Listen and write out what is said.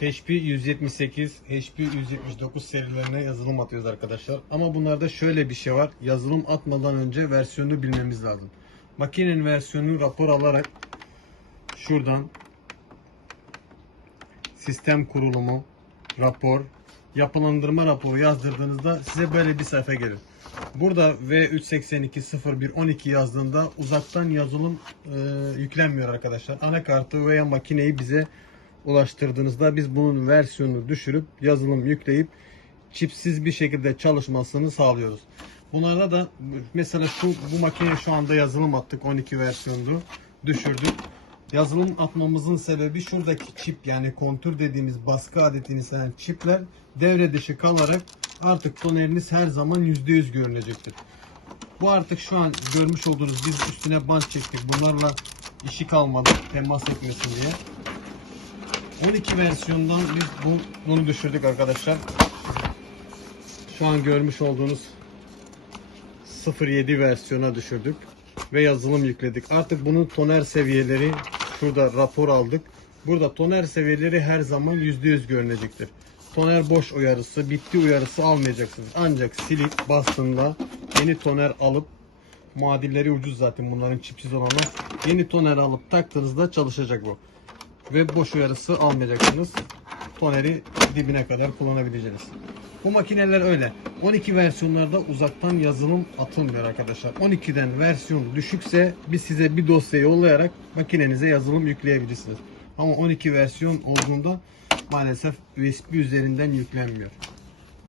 HP 178, HP 179 serilerine yazılım atıyoruz arkadaşlar. Ama bunlarda şöyle bir şey var. Yazılım atmadan önce versiyonu bilmemiz lazım. Makinenin versiyonunu rapor alarak şuradan sistem kurulumu, rapor, yapılandırma raporu yazdırdığınızda size böyle bir sayfa gelir. Burada V3820112 yazdığında uzaktan yazılım e, yüklenmiyor arkadaşlar. Anakartı veya makineyi bize ulaştırdığınızda biz bunun versiyonunu düşürüp yazılım yükleyip çipsiz bir şekilde çalışmasını sağlıyoruz. Bunlarda da mesela şu bu makineye şu anda yazılım attık 12 versiyondu düşürdük. Yazılım atmamızın sebebi şuradaki çip yani kontür dediğimiz baskı adetini sayan çipler devre dışı kalarak artık toneriniz her zaman %100 görünecektir. Bu artık şu an görmüş olduğunuz biz üstüne bant çektik. Bunlarla işi kalmadı temas etmesin diye. 12 versiyondan biz bu, bunu düşürdük arkadaşlar. Şu an görmüş olduğunuz 07 versiyona düşürdük ve yazılım yükledik. Artık bunun toner seviyeleri şurada rapor aldık. Burada toner seviyeleri her zaman %100 görünecektir. Toner boş uyarısı, bitti uyarısı almayacaksınız. Ancak silik bastığında yeni toner alıp muadilleri ucuz zaten bunların çipsiz olanlar. Yeni toner alıp taktığınızda çalışacak bu. Ve boş uyarısı almayacaksınız. Toneri dibine kadar kullanabileceksiniz. Bu makineler öyle. 12 versiyonlarda uzaktan yazılım atılmıyor arkadaşlar. 12'den versiyon düşükse biz size bir dosya yollayarak makinenize yazılım yükleyebilirsiniz. Ama 12 versiyon olduğunda maalesef USB üzerinden yüklenmiyor.